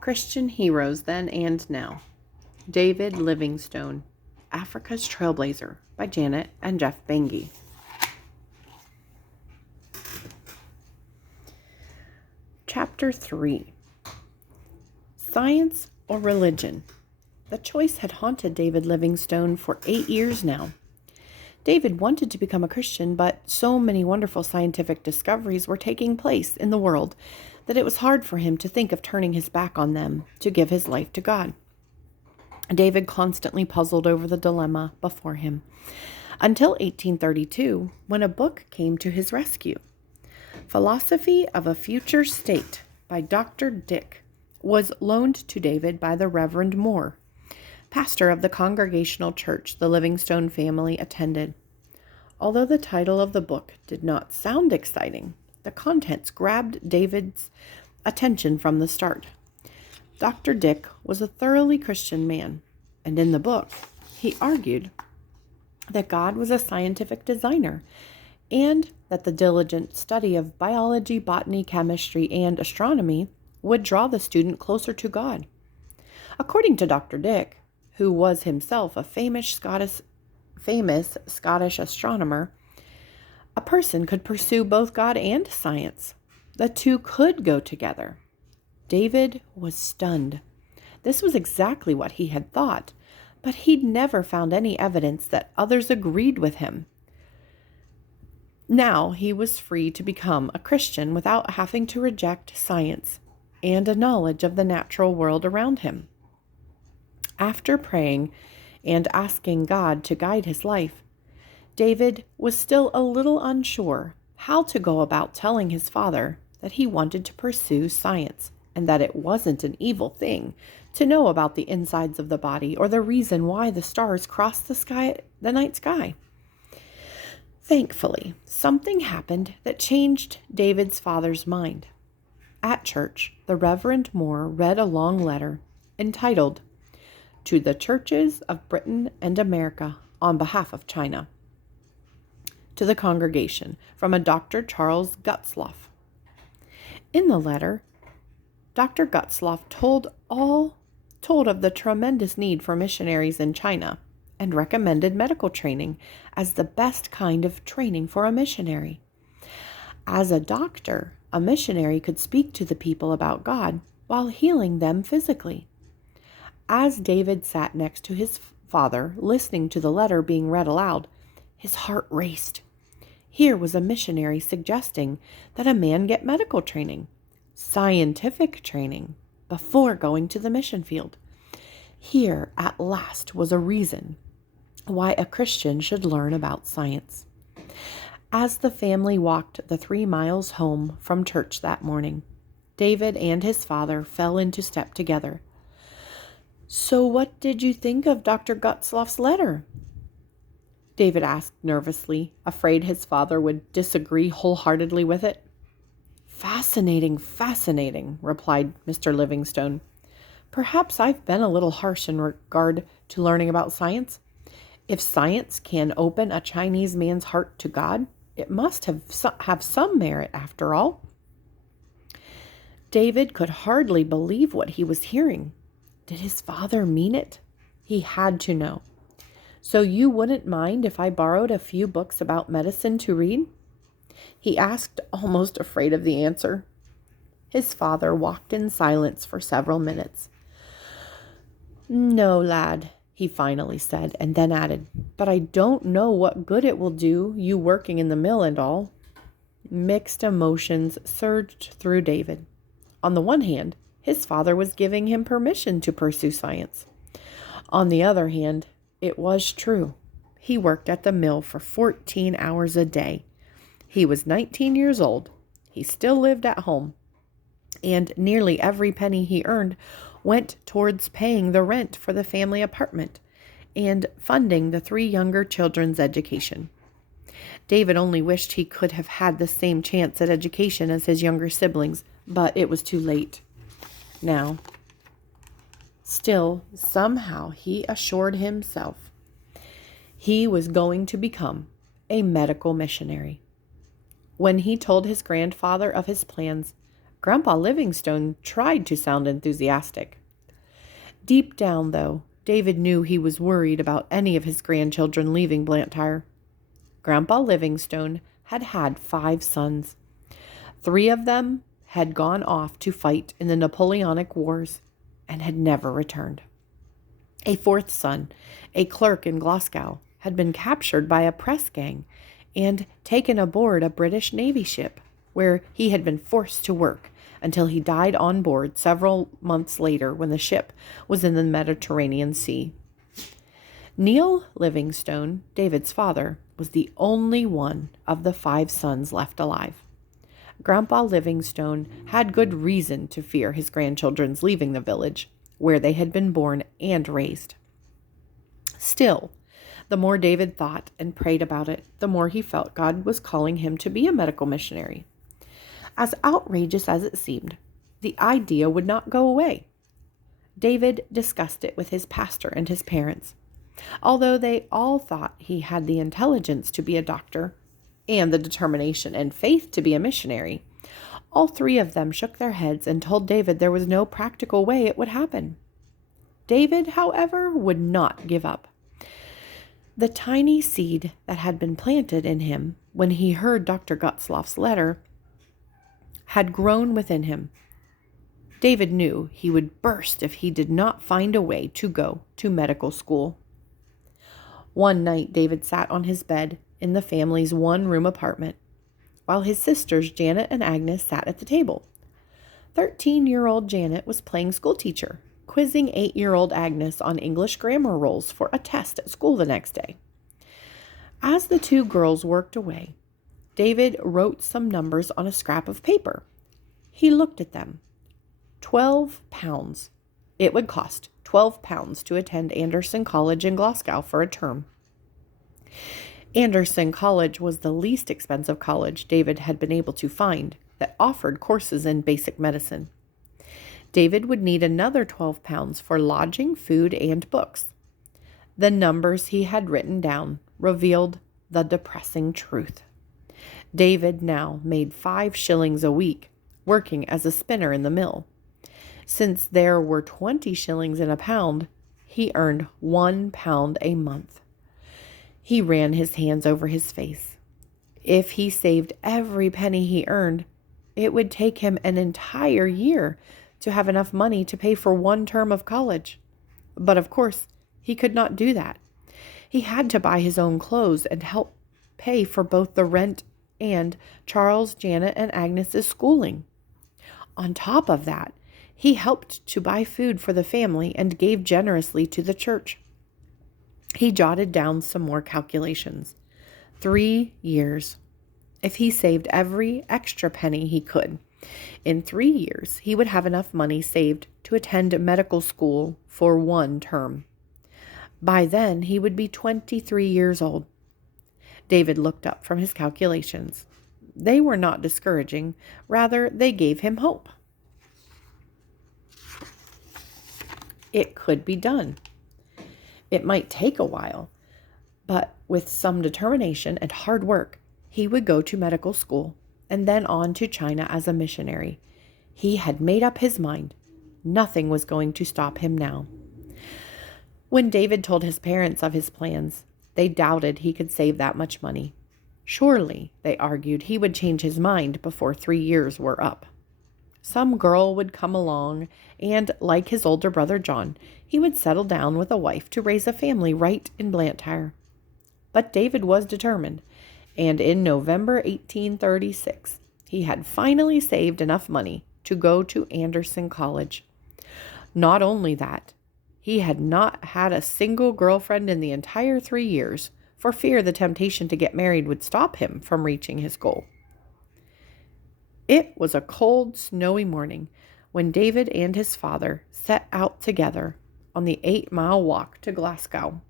Christian Heroes Then and Now. David Livingstone, Africa's Trailblazer by Janet and Geoff Benge. Chapter 3. Science or Religion? The choice had haunted David Livingstone for 8 years now. David wanted to become a Christian, but so many wonderful scientific discoveries were taking place in the world that it was hard for him to think of turning his back on them to give his life to God. David constantly puzzled over the dilemma before him, until 1832, when a book came to his rescue. Philosophy of a Future State by Dr. Dick was loaned to David by the Reverend Moore, pastor of the Congregational Church the Livingstone family attended. Although the title of the book did not sound exciting, the contents grabbed David's attention from the start. Dr. Dick was a thoroughly Christian man, and in the book, he argued that God was a scientific designer and that the diligent study of biology, botany, chemistry, and astronomy would draw the student closer to God. According to Dr. Dick, who was himself a famous Scottish astronomer, a person could pursue both God and science. The two could go together. David was stunned. This was exactly what he had thought, but he'd never found any evidence that others agreed with him. Now he was free to become a Christian without having to reject science and a knowledge of the natural world around him. After praying and asking God to guide his life, David was still a little unsure how to go about telling his father that he wanted to pursue science and that it wasn't an evil thing to know about the insides of the body or the reason why the stars cross the night sky. Thankfully, something happened that changed David's father's mind. At church, the Reverend Moore read a long letter entitled, "To the Churches of Britain and America on behalf of China," to the congregation from a Dr. Charles Gutzloff. In the letter, Dr. Gutzloff told of the tremendous need for missionaries in China and recommended medical training as the best kind of training for a missionary. As a doctor, a missionary could speak to the people about God while healing them physically. As David sat next to his father, listening to the letter being read aloud, his heart raced. Here was a missionary suggesting that a man get medical training, scientific training, before going to the mission field. Here, at last, was a reason why a Christian should learn about science. As the family walked the 3 miles home from church that morning, David and his father fell into step together. "So what did you think of Dr. Gutzloff's letter?" David asked nervously, afraid his father would disagree wholeheartedly with it. Fascinating, replied Mr. Livingstone. "Perhaps I've been a little harsh in regard to learning about science. If science can open a Chinese man's heart to God, it must have some merit after all." David could hardly believe what he was hearing. Did his father mean it? He had to know. "So you wouldn't mind if I borrowed a few books about medicine to read?" he asked, almost afraid of the answer. His father walked in silence for several minutes. "No, lad," he finally said, and then added, "but I don't know what good it will do, you working in the mill and all." Mixed emotions surged through David. On the one hand, his father was giving him permission to pursue science. On the other hand, it was true. He worked at the mill for 14 hours a day. He was 19 years old. He still lived at home. And nearly every penny he earned went towards paying the rent for the family apartment and funding the 3 younger children's education. David only wished he could have had the same chance at education as his younger siblings, but it was too late now. Still, somehow he assured himself he was going to become a medical missionary. When he told his grandfather of his plans, Grandpa Livingstone tried to sound enthusiastic. Deep down, though, David knew he was worried about any of his grandchildren leaving Blantyre. Grandpa Livingstone had had 5 sons. 3 of them had gone off to fight in the Napoleonic Wars and had never returned. A 4th son, a clerk in Glasgow, had been captured by a press gang and taken aboard a British Navy ship, where he had been forced to work until he died on board several months later when the ship was in the Mediterranean Sea. Neil Livingstone, David's father, was the only one of the 5 sons left alive. Grandpa Livingstone had good reason to fear his grandchildren's leaving the village, where they had been born and raised. Still, the more David thought and prayed about it, the more he felt God was calling him to be a medical missionary. As outrageous as it seemed, the idea would not go away. David discussed it with his pastor and his parents. Although they all thought he had the intelligence to be a doctor and the determination and faith to be a missionary, all 3 of them shook their heads and told David there was no practical way it would happen. David, however, would not give up. The tiny seed that had been planted in him when he heard Dr. Gottloff's letter had grown within him. David knew he would burst if he did not find a way to go to medical school. One night, David sat on his bed in the family's 1-room apartment, while his sisters Janet and Agnes sat at the table. 13-year-old Janet was playing schoolteacher, quizzing 8-year-old Agnes on English grammar rules for a test at school the next day. As the 2 girls worked away, David wrote some numbers on a scrap of paper. He looked at them. 12 pounds. It would cost 12 pounds to attend Anderson College in Glasgow for a term. Anderson College was the least expensive college David had been able to find that offered courses in basic medicine. David would need another 12 pounds for lodging, food, and books. The numbers he had written down revealed the depressing truth. David now made 5 shillings a week, working as a spinner in the mill. Since there were 20 shillings in a pound, he earned 1 pound a month. He ran his hands over his face. If he saved every penny he earned, it would take him an entire year to have enough money to pay for 1 term of college. But of course, he could not do that. He had to buy his own clothes and help pay for both the rent and Charles, Janet, and Agnes's schooling. On top of that, he helped to buy food for the family and gave generously to the church. He jotted down some more calculations. 3 years. If he saved every extra penny he could, in 3 years, he would have enough money saved to attend medical school for 1 term. By then, he would be 23 years old. David looked up from his calculations. They were not discouraging. Rather, they gave him hope. It could be done. It might take a while, but with some determination and hard work, he would go to medical school and then on to China as a missionary. He had made up his mind. Nothing was going to stop him now. When David told his parents of his plans, they doubted he could save that much money. Surely, they argued, he would change his mind before 3 years were up. Some girl would come along, and, like his older brother John, he would settle down with a wife to raise a family right in Blantyre. But David was determined, and in November 1836, he had finally saved enough money to go to Anderson College. Not only that, he had not had a single girlfriend in the entire 3 years, for fear the temptation to get married would stop him from reaching his goal. It was a cold, snowy morning when David and his father set out together on the 8-mile walk to Glasgow.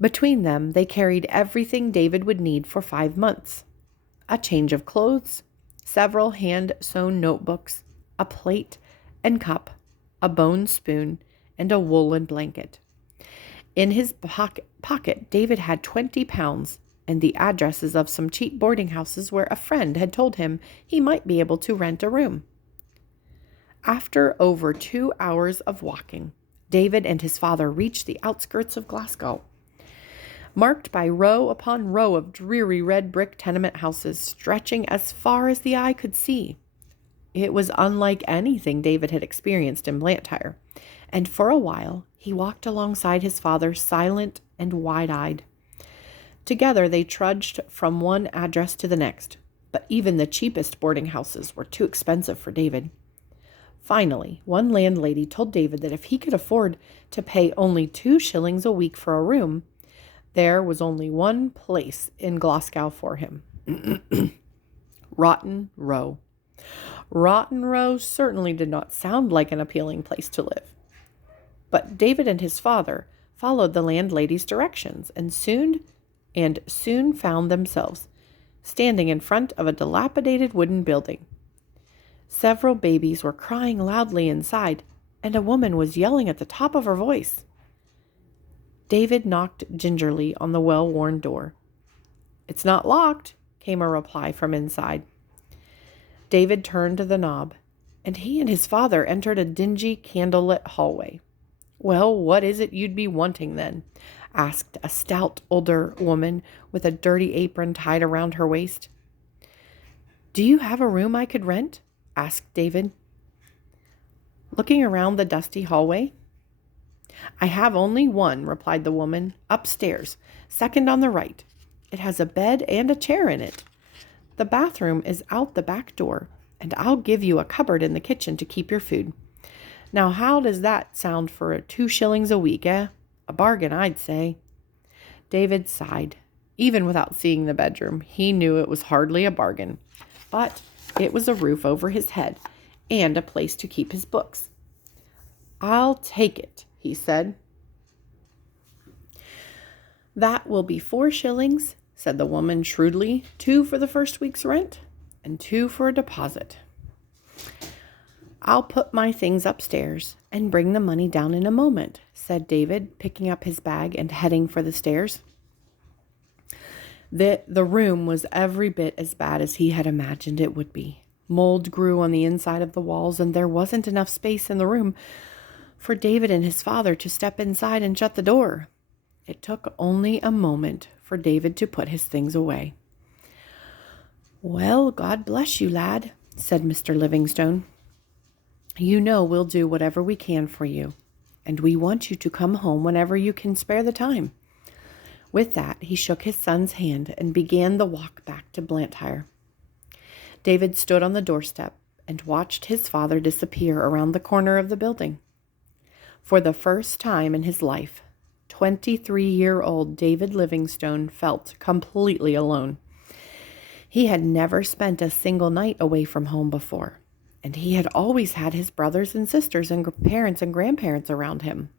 Between them, they carried everything David would need for 5 months: a change of clothes, several hand-sewn notebooks, a plate and cup, a bone spoon, and a woolen blanket. In his pocket, David had 20 pounds and the addresses of some cheap boarding houses where a friend had told him he might be able to rent a room. After over 2 hours of walking, David and his father reached the outskirts of Glasgow, marked by row upon row of dreary red brick tenement houses stretching as far as the eye could see. It was unlike anything David had experienced in Blantyre, and for a while he walked alongside his father, silent and wide-eyed. Together they trudged from one address to the next, but even the cheapest boarding houses were too expensive for David. Finally, one landlady told David that if he could afford to pay only 2 shillings a week for a room, there was only one place in Glasgow for him. Rotten Row. Rotten Row certainly did not sound like an appealing place to live. But David and his father followed the landlady's directions and soon found themselves standing in front of a dilapidated wooden building. Several babies were crying loudly inside, and a woman was yelling at the top of her voice. David knocked gingerly on the well-worn door. "It's not locked," came a reply from inside. David turned the knob, and he and his father entered a dingy, candlelit hallway. "Well, what is it you'd be wanting, then?" asked a stout older woman with a dirty apron tied around her waist. "Do you have a room I could rent?" asked David, looking around the dusty hallway. "I have only one," replied the woman, "upstairs, second on the right. It has a bed and a chair in it. The bathroom is out the back door, and I'll give you a cupboard in the kitchen to keep your food. Now, how does that sound for 2 shillings a week, eh? A bargain, I'd say." David sighed. Even without seeing the bedroom, he knew it was hardly a bargain, but it was a roof over his head and a place to keep his books. "I'll take it," he said. "That will be 4 shillings, said the woman shrewdly. 2 for the first week's rent and 2 for a deposit. "I'll put my things upstairs and bring the money down in a moment," said David, picking up his bag and heading for the stairs. The room was every bit as bad as he had imagined it would be. Mold grew on the inside of the walls, and there wasn't enough space in the room for David and his father to step inside and shut the door. It took only a moment for David to put his things away. "Well, God bless you, lad," said Mr. Livingstone. "You know we'll do whatever we can for you, and we want you to come home whenever you can spare the time." With that, he shook his son's hand and began the walk back to Blantyre. David stood on the doorstep and watched his father disappear around the corner of the building. For the first time in his life, 23-year-old David Livingstone felt completely alone. He had never spent a single night away from home before, and he had always had his brothers and sisters and parents and grandparents around him.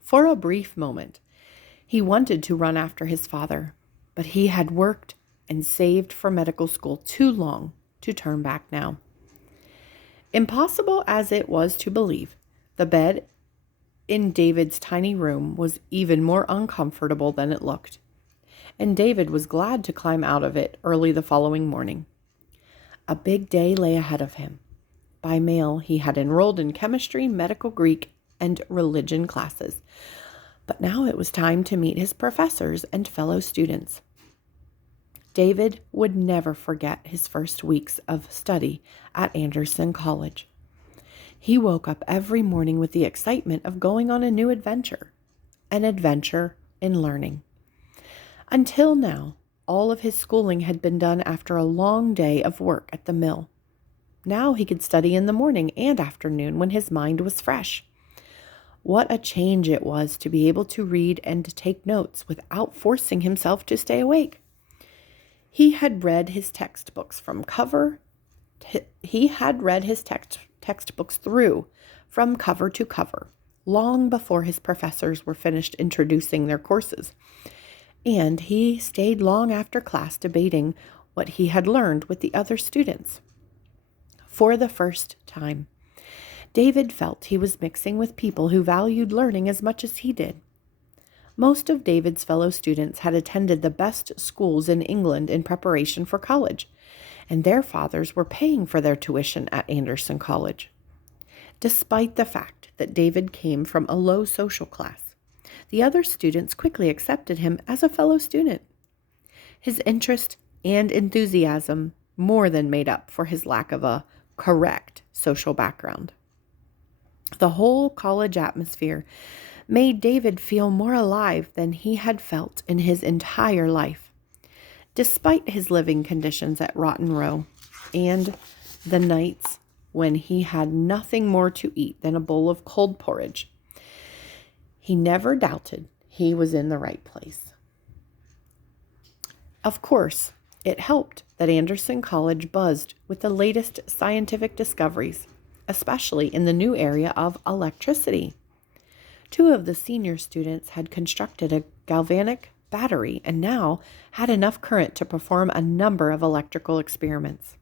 For a brief moment, he wanted to run after his father, but he had worked and saved for medical school too long to turn back now. Impossible as it was to believe, the bed in David's tiny room was even more uncomfortable than it looked, and David was glad to climb out of it early the following morning. A big day lay ahead of him. By mail, he had enrolled in chemistry, medical Greek, and religion classes, but now it was time to meet his professors and fellow students. David would never forget his first weeks of study at Anderson College. He woke up every morning with the excitement of going on a new adventure, an adventure in learning. Until now, all of his schooling had been done after a long day of work at the mill. Now he could study in the morning and afternoon when his mind was fresh. What a change it was to be able to read and textbooks notes without forcing himself to stay awake. He had read his textbooks through from cover to cover, long before his professors were finished introducing their courses. And he stayed long after class debating what he had learned with the other students. For the first time, David felt he was mixing with people who valued learning as much as he did. Most of David's fellow students had attended the best schools in England in preparation for college, and their fathers were paying for their tuition at Anderson College. Despite the fact that David came from a low social class, the other students quickly accepted him as a fellow student. His interest and enthusiasm more than made up for his lack of a correct social background. The whole college atmosphere made David feel more alive than he had felt in his entire life. Despite his living conditions at Rotten Row and the nights when he had nothing more to eat than a bowl of cold porridge, he never doubted he was in the right place. Of course, it helped that Anderson College buzzed with the latest scientific discoveries, especially in the new area of electricity. 2 of the senior students had constructed a galvanic battery and now had enough current to perform a number of electrical experiments.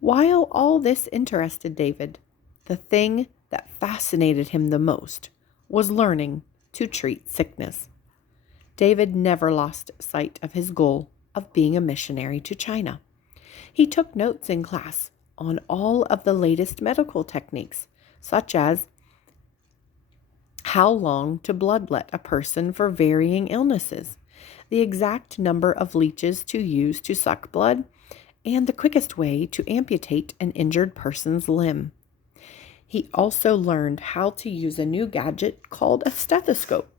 While all this interested David, the thing that fascinated him the most was learning to treat sickness. David never lost sight of his goal of being a missionary to China. He took notes in class on all of the latest medical techniques, such as how long to bloodlet a person for varying illnesses, the exact number of leeches to use to suck blood, and the quickest way to amputate an injured person's limb. He also learned how to use a new gadget called a stethoscope,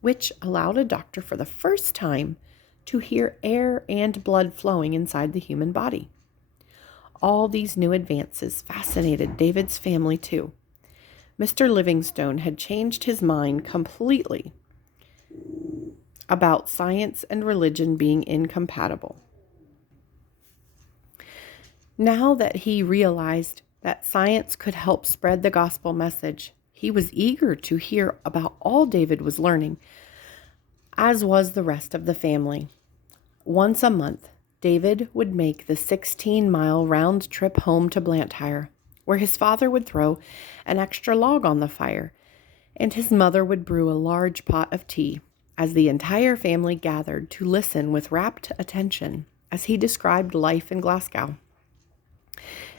which allowed a doctor for the first time to hear air and blood flowing inside the human body. All these new advances fascinated David's family too. Mr. Livingstone had changed his mind completely about science and religion being incompatible. Now that he realized that science could help spread the gospel message, he was eager to hear about all David was learning, as was the rest of the family. Once a month, David would make the 16-mile round trip home to Blantyre, where his father would throw an extra log on the fire, and his mother would brew a large pot of tea as the entire family gathered to listen with rapt attention as he described life in Glasgow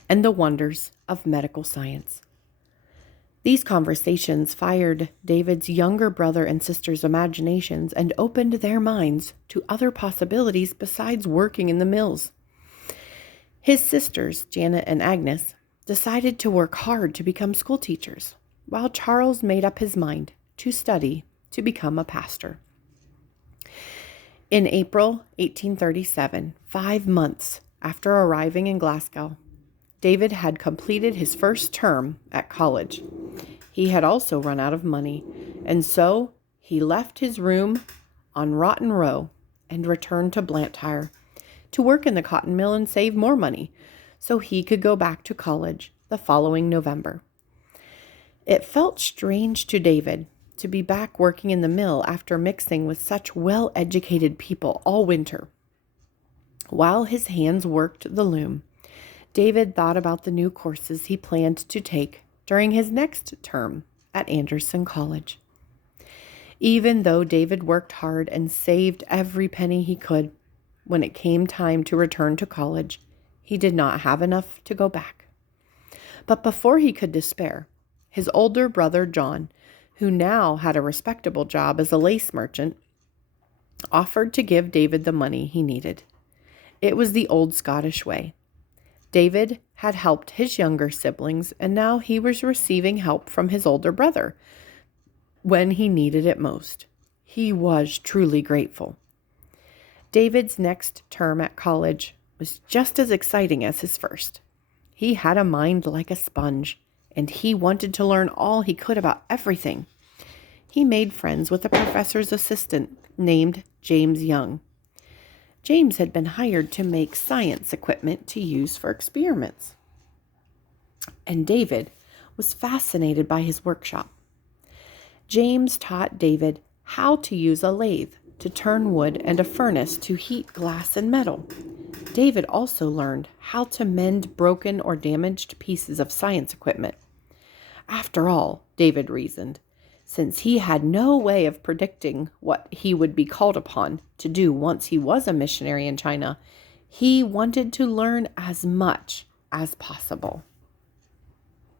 and the wonders of medical science. These conversations fired David's younger brother and sister's imaginations and opened their minds to other possibilities besides working in the mills. His sisters, Janet and Agnes, decided to work hard to become school teachers, while Charles made up his mind to study to become a pastor. In April 1837, 5 months after arriving in Glasgow, David had completed his first term at college. He had also run out of money, and so he left his room on Rotten Row and returned to Blantyre to work in the cotton mill and save more money so he could go back to college the following November. It felt strange to David to be back working in the mill after mixing with such well-educated people all winter. While his hands worked the loom, David thought about the new courses he planned to take during his next term at Anderson College. Even though David worked hard and saved every penny he could, when it came time to return to college, he did not have enough to go back. But before he could despair, his older brother John, who now had a respectable job as a lace merchant, offered to give David the money he needed. It was the old Scottish way. David had helped his younger siblings, and now he was receiving help from his older brother when he needed it most. He was truly grateful. David's next term at college was just as exciting as his first. He had a mind like a sponge, and he wanted to learn all he could about everything. He made friends with a professor's assistant named James Young. James had been hired to make science equipment to use for experiments, and David was fascinated by his workshop. James taught David how to use a lathe to turn wood and a furnace to heat glass and metal. David also learned how to mend broken or damaged pieces of science equipment. After all, David reasoned, Since he had no way of predicting what he would be called upon to do once he was a missionary in China, he wanted to learn as much as possible.